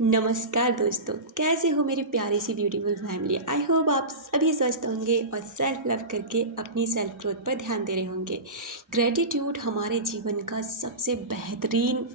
नमस्कार दोस्तों, कैसे हो मेरी प्यारी सी ब्यूटीफुल फैमिली। आई होप आप सभी स्वस्थ होंगे और सेल्फ लव करके अपनी सेल्फ ग्रोथ पर ध्यान दे रहे होंगे। ग्रेटिट्यूड हमारे जीवन का सबसे बेहतरीन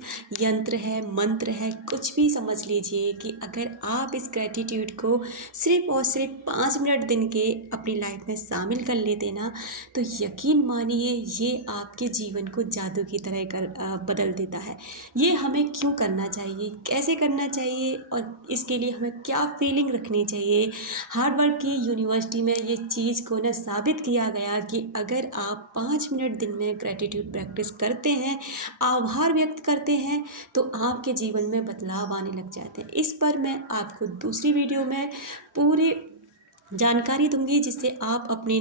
यंत्र है, मंत्र है, कुछ भी समझ लीजिए कि अगर आप इस ग्रेटिट्यूड को सिर्फ और सिर्फ 5 मिनट दिन के अपनी लाइफ में शामिल कर लेते ना, तो यकीन मानिए ये आपके जीवन को जादू की तरह बदल देता है। ये हमें क्यों करना चाहिए, कैसे करना चाहिए और इसके लिए हमें क्या फीलिंग रखनी चाहिए। हार्वर्ड की यूनिवर्सिटी में ये चीज़ को ना साबित किया गया कि अगर आप 5 मिनट दिन में ग्रेटिट्यूड प्रैक्टिस करते हैं, आभार व्यक्त करते हैं, तो आपके जीवन में बदलाव आने लग जाते हैं। इस पर मैं आपको दूसरी वीडियो में पूरी जानकारी दूंगी, जिससे आप अपनी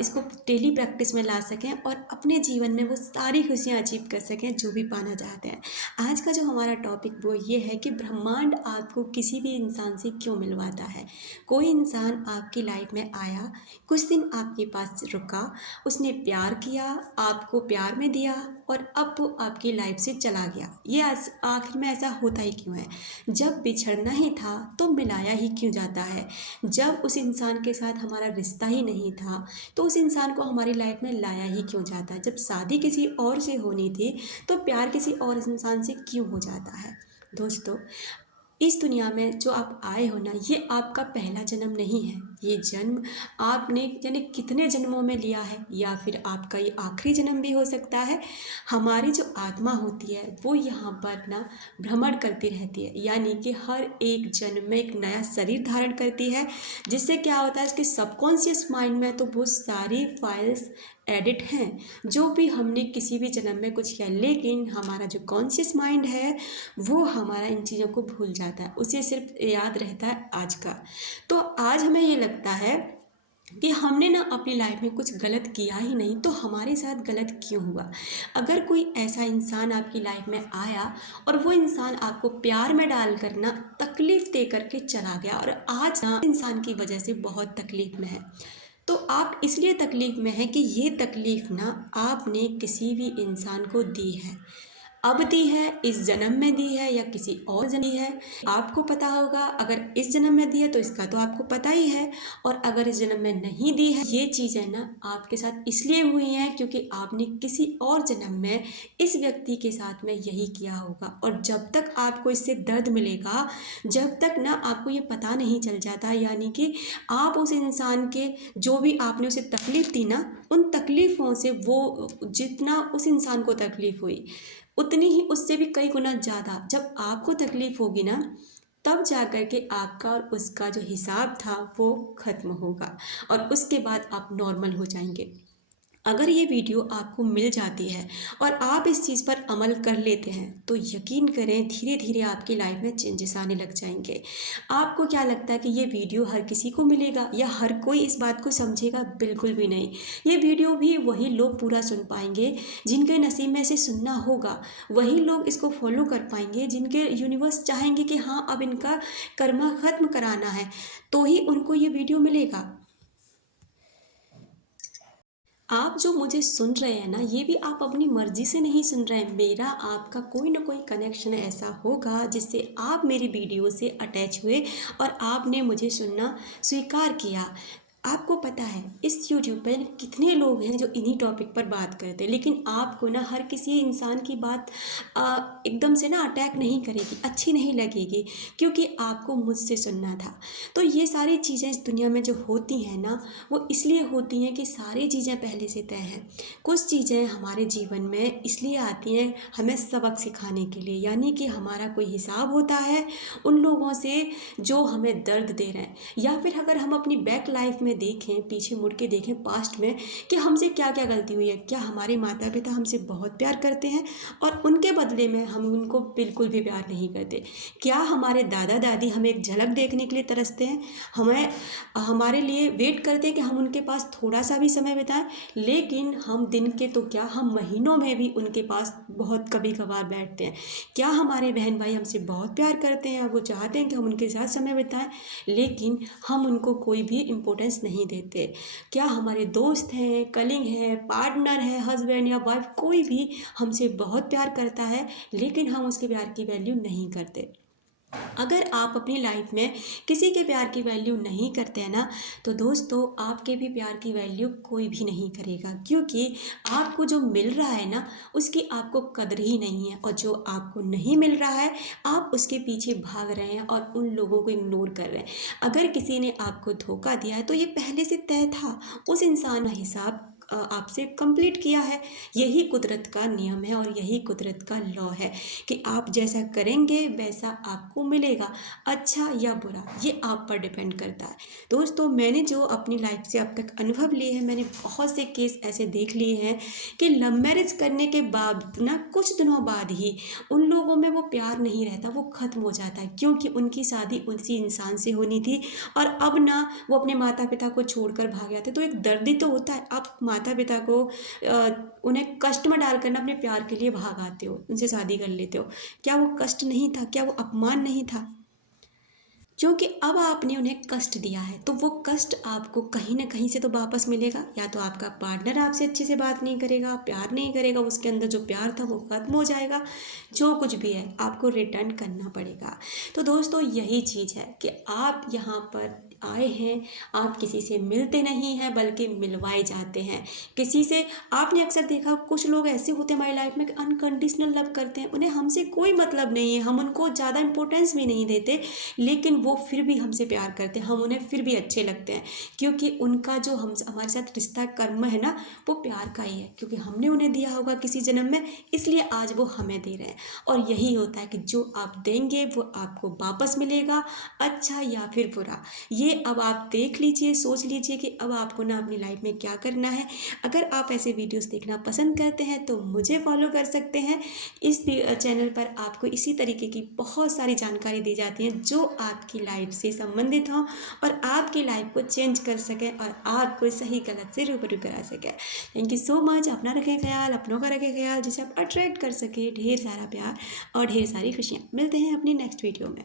इसको डेली प्रैक्टिस में ला सकें और अपने जीवन में वो सारी खुशियाँ अचीव कर सकें जो भी पाना चाहते हैं। आज का जो हमारा टॉपिक वो ये है कि ब्रह्मांड आपको किसी भी इंसान से क्यों मिलवाता है। कोई इंसान आपकी लाइफ में आया, कुछ दिन आपके पास रुका, उसने प्यार किया, आपको प्यार में दिया और अब वो आपकी लाइफ से चला गया। ये आखिर में ऐसा होता ही क्यों है? जब बिछड़ना ही था तो मिलाया ही क्यों जाता है? जब उस इंसान के साथ हमारा रिश्ता ही नहीं था तो उस इंसान को हमारी लाइफ में लाया ही क्यों जाता है? जब शादी किसी और से होनी थी तो प्यार किसी और इंसान से क्यों हो जाता है? दोस्तों, इस दुनिया में जो आप आए हो ना, ये आपका पहला जन्म नहीं है। ये जन्म आपने यानी कितने जन्मों में लिया है, या फिर आपका ये आखिरी जन्म भी हो सकता है। हमारी जो आत्मा होती है वो यहाँ पर ना भ्रमण करती रहती है, यानी कि हर एक जन्म में एक नया शरीर धारण करती है। जिससे क्या होता है, इसके सबकॉन्शियस माइंड में तो बहुत सारी फाइल्स एडिट हैं जो भी हमने किसी भी जन्म में कुछ किया, लेकिन हमारा जो कॉन्शियस माइंड है वो हमारा इन चीज़ों को भूल जाता है। उसे सिर्फ याद रहता है आज का। तो आज हमें ये लगता है कि हमने ना अपनी लाइफ में कुछ गलत किया ही नहीं, तो हमारे साथ गलत क्यों हुआ। अगर कोई ऐसा इंसान आपकी लाइफ में आया और वो इंसान आपको प्यार में डालकर ना तकलीफ़ दे करके चला गया, और आज ना इंसान की वजह से बहुत तकलीफ़ में है, तो आप इसलिए तकलीफ़ में हैं कि ये तकलीफ़ ना आपने किसी भी इंसान को दी है। अब दी है, इस जन्म में दी है या किसी और जन्म दी है, आपको पता होगा। अगर इस जन्म में दी है तो इसका तो आपको पता ही है, और अगर इस जन्म में नहीं दी है, ये चीज़ें ना आपके साथ इसलिए हुई हैं क्योंकि आपने किसी और जन्म में इस व्यक्ति के साथ में यही किया होगा। और जब तक आपको इससे दर्द मिलेगा, जब तक ना आपको ये पता नहीं चल जाता, यानी कि आप उस इंसान के जो भी आपने उसे तकलीफ़ दी ना, उन तकलीफ़ों से वो जितना उस इंसान को तकलीफ़ हुई उतनी ही उससे भी कई गुना ज़्यादा जब आपको तकलीफ़ होगी ना, तब जा कर के आपका और उसका जो हिसाब था वो ख़त्म होगा और उसके बाद आप नॉर्मल हो जाएंगे। अगर ये वीडियो आपको मिल जाती है और आप इस चीज़ पर अमल कर लेते हैं, तो यकीन करें धीरे धीरे आपकी लाइफ में चेंजेस आने लग जाएंगे। आपको क्या लगता है कि ये वीडियो हर किसी को मिलेगा या हर कोई इस बात को समझेगा? बिल्कुल भी नहीं। ये वीडियो भी वही लोग पूरा सुन पाएंगे जिनके नसीब में से सुनना होगा। वही लोग इसको फॉलो कर पाएंगे जिनके यूनिवर्स चाहेंगे कि हाँ, अब इनका कर्मा ख़त्म कराना है, तो ही उनको ये वीडियो मिलेगा। आप जो मुझे सुन रहे हैं ना, ये भी आप अपनी मर्ज़ी से नहीं सुन रहे हैं। मेरा आपका कोई ना कोई कनेक्शन ऐसा होगा जिससे आप मेरी वीडियो से अटैच हुए और आपने मुझे सुनना स्वीकार किया। आपको पता है इस यूट्यूब पर कितने लोग हैं जो इन्हीं टॉपिक पर बात करते हैं, लेकिन आपको ना हर किसी इंसान की बात एकदम से ना अटैक नहीं करेगी, अच्छी नहीं लगेगी, क्योंकि आपको मुझसे सुनना था। तो ये सारी चीज़ें इस दुनिया में जो होती हैं ना, वो इसलिए होती हैं कि सारी चीज़ें पहले से तय हैं। कुछ चीज़ें हमारे जीवन में इसलिए आती हैं हमें सबक सिखाने के लिए, यानी कि हमारा कोई हिसाब होता है उन लोगों से जो हमें दर्द दे रहे हैं। या फिर अगर हम अपनी बैक लाइफ में देखें, पीछे मुड़ के देखें पास्ट में, कि हमसे क्या क्या गलती हुई है। क्या हमारे माता पिता हमसे बहुत प्यार करते हैं और उनके बदले में हम उनको बिल्कुल भी प्यार नहीं करते? क्या हमारे दादा दादी हमें एक झलक देखने के लिए तरसते हैं, हमें हमारे लिए वेट करते हैं कि हम उनके पास थोड़ा सा भी समय बिताएं? लेकिन हम दिन के तो क्या, हम महीनों में भी उनके पास बहुत कभी कभार बैठते हैं। क्या हमारे बहन भाई हमसे बहुत प्यार करते हैं, वो चाहते हैं कि हम उनके साथ समय बिताएं, लेकिन हम उनको कोई भी इम्पोर्टेंस नहीं देते? क्या हमारे दोस्त हैं, कलीग हैं, पार्टनर है, हस्बैंड या वाइफ, कोई भी हमसे बहुत प्यार करता है लेकिन हम उसके प्यार की वैल्यू नहीं करते? अगर आप अपनी लाइफ में किसी के प्यार की वैल्यू नहीं करते हैं ना, तो दोस्तों आपके भी प्यार की वैल्यू कोई भी नहीं करेगा, क्योंकि आपको जो मिल रहा है ना उसकी आपको कदर ही नहीं है, और जो आपको नहीं मिल रहा है आप उसके पीछे भाग रहे हैं और उन लोगों को इग्नोर कर रहे हैं। अगर किसी ने आपको धोखा दिया है तो ये पहले से तय था, उस इंसान का हिसाब आपसे कंप्लीट किया है। यही कुदरत का नियम है और यही कुदरत का लॉ है कि आप जैसा करेंगे वैसा आपको मिलेगा, अच्छा या बुरा ये आप पर डिपेंड करता है। दोस्तों मैंने जो अपनी लाइफ से अब तक अनुभव लिए हैं, मैंने बहुत से केस ऐसे देख लिए हैं कि लव मैरिज करने के बाद ना कुछ दिनों बाद ही उन लोगों में वो प्यार नहीं रहता, वो ख़त्म हो जाता है, क्योंकि उनकी शादी उसी इंसान से होनी थी और अब ना वो अपने माता पिता को छोड़कर भाग जाते। तो एक दर्द ही तो होता है, आप माता पिता को उन्हें कष्ट में डालकर ना अपने प्यार के लिए भाग आते हो, उनसे शादी कर लेते हो। क्या वो कष्ट नहीं था? क्या वो अपमान नहीं था? क्योंकि अब आपने उन्हें कष्ट दिया है तो वो कष्ट आपको कहीं ना कहीं से तो वापस मिलेगा। या तो आपका पार्टनर आपसे अच्छे से बात नहीं करेगा, प्यार नहीं करेगा, उसके अंदर जो प्यार था वो ख़त्म हो जाएगा, जो कुछ भी है आपको रिटर्न करना पड़ेगा। तो दोस्तों यही चीज़ है कि आप यहाँ पर आए हैं, आप किसी से मिलते नहीं हैं बल्कि मिलवाए जाते हैं किसी से। आपने अक्सर देखा कुछ लोग ऐसे होते हैं हमारी लाइफ में कि अनकंडीशनल लव करते हैं, उन्हें हमसे कोई मतलब नहीं है, हम उनको ज़्यादा इंपॉर्टेंस भी नहीं देते, लेकिन वो फिर भी हमसे प्यार करते हैं, हम उन्हें फिर भी अच्छे लगते हैं, क्योंकि उनका जो हम हमारे साथ रिश्ता कर्म है ना वो प्यार का ही है, क्योंकि हमने उन्हें दिया होगा किसी जन्म में, इसलिए आज वो हमें दे रहे हैं। और यही होता है कि जो आप देंगे वो आपको वापस मिलेगा, अच्छा या फिर बुरा। ये अब आप देख लीजिए, सोच लीजिए कि अब आपको ना अपनी लाइफ में क्या करना है। अगर आप ऐसे वीडियोस देखना पसंद करते हैं तो मुझे फॉलो कर सकते हैं। इस चैनल पर आपको इसी तरीके की बहुत सारी जानकारी दी जाती है जो आपकी लाइफ से संबंधित हों और आपकी लाइफ को चेंज कर सकें और आपको सही गलत से रूबरू करा सकें। Thank you so much. अपना रखें ख्याल, अपनों का रखें ख्याल, जिसे आप अट्रैक्ट कर सके ढेर सारा प्यार और ढेर सारी खुशियाँ। मिलते हैं अपनी नेक्स्ट वीडियो में।